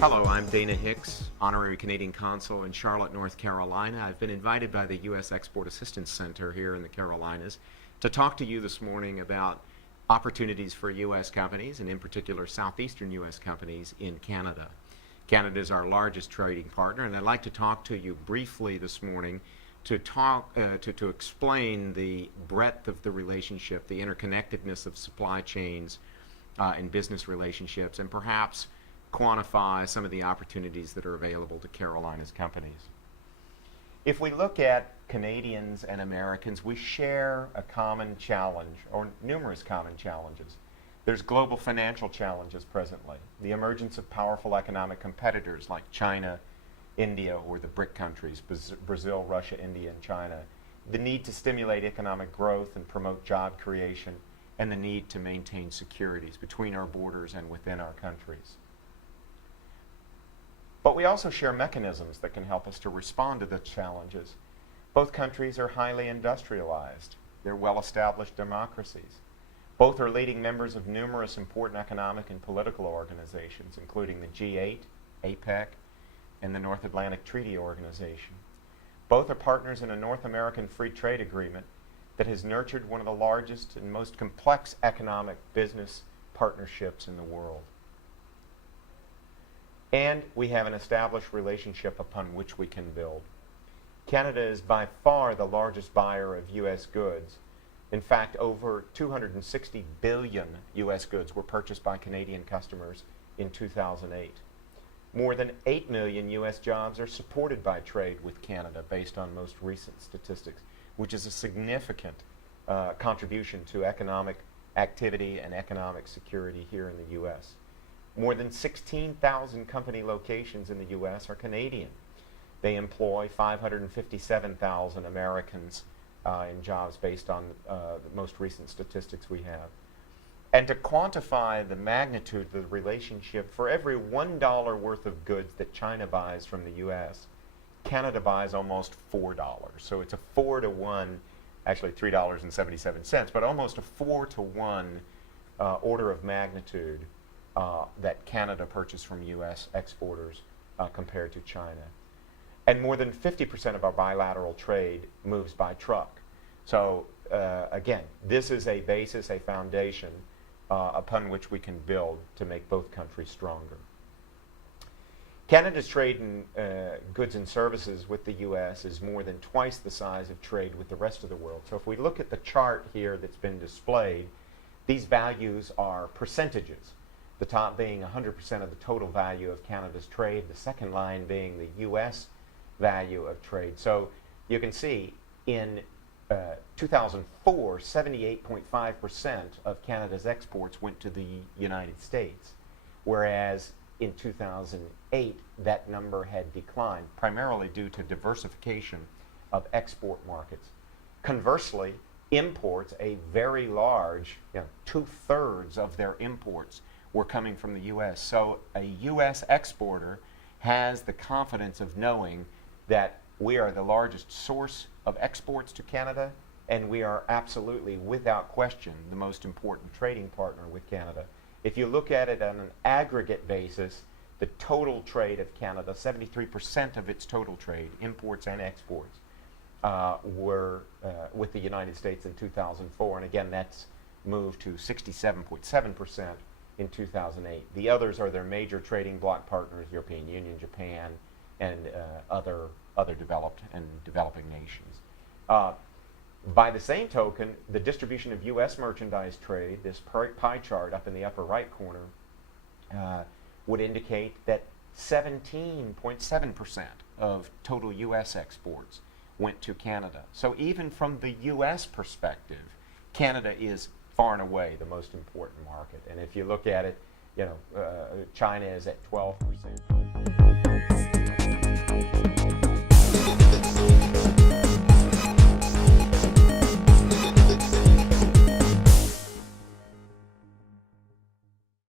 Hello, I'm Dana Hicks, Honorary Canadian Consul in Charlotte, North Carolina. I've been invited by the U.S. Export Assistance Center here in the Carolinas to talk to you this morning about opportunities for U.S. companies, and in particular southeastern U.S. companies in Canada. Canada is our largest trading partner, and I'd like to talk to you briefly this morning to explain the breadth of the relationship, the interconnectedness of supply chains and business relationships, and perhaps quantify some of the opportunities that are available to Carolinas companies. If we look at Canadians and Americans, we share a common challenge, or numerous common challenges. There's global financial challenges presently, the emergence of powerful economic competitors like China, India, or the BRIC countries, Brazil, Russia, India, and China, the need to stimulate economic growth and promote job creation, and the need to maintain securities between our borders and within our countries. But we also share mechanisms that can help us to respond to the challenges. Both countries are highly industrialized. They're well-established democracies. Both are leading members of numerous important economic and political organizations, including the G8, APEC, and the North Atlantic Treaty Organization. Both are partners in a North American Free Trade Agreement that has nurtured one of the largest and most complex economic business partnerships in the world. And we have an established relationship upon which we can build. Canada is by far the largest buyer of U.S. goods. In fact, over 260 billion U.S. goods were purchased by Canadian customers in 2008. More than 8 million U.S. jobs are supported by trade with Canada based on most recent statistics, which is a significant contribution to economic activity and economic security here in the U.S. More than 16,000 company locations in the U.S. are Canadian. They employ 557,000 Americans in jobs based on the most recent statistics we have. And to quantify the magnitude of the relationship, for every $1 worth of goods that China buys from the U.S., Canada buys almost $4. So it's a 4 to 1, actually $3.77, but almost a 4 to 1 order of magnitude that Canada purchased from U.S. exporters compared to China. And more than 50% of our bilateral trade moves by truck. So again, this is a basis, a foundation upon which we can build to make both countries stronger. Canada's trade in goods and services with the U.S. is more than twice the size of trade with the rest of the world. So if we look at the chart here that's been displayed, these values are percentages. The top being 100% of the total value of Canada's trade, the second line being the U.S. value of trade. So you can see in 2004, 78.5% of Canada's exports went to the United States, whereas in 2008, that number had declined, primarily due to diversification of export markets. Conversely, imports, a very large, 2/3 of their imports were coming from the U.S. So a U.S. exporter has the confidence of knowing that we are the largest source of exports to Canada, and we are absolutely, without question, the most important trading partner with Canada. If you look at it on an aggregate basis, the total trade of Canada, 73% of its total trade, imports and exports, were with the United States in 2004, and again, that's moved to 67.7% in 2008. The others are their major trading bloc partners, European Union, Japan, and other developed and developing nations. By the same token, the distribution of U.S. merchandise trade, this pie chart up in the upper right corner, would indicate that 17.7% of total U.S. exports went to Canada. So even from the U.S. perspective, Canada is far and away the most important market. And if you look at it, China is at 12%.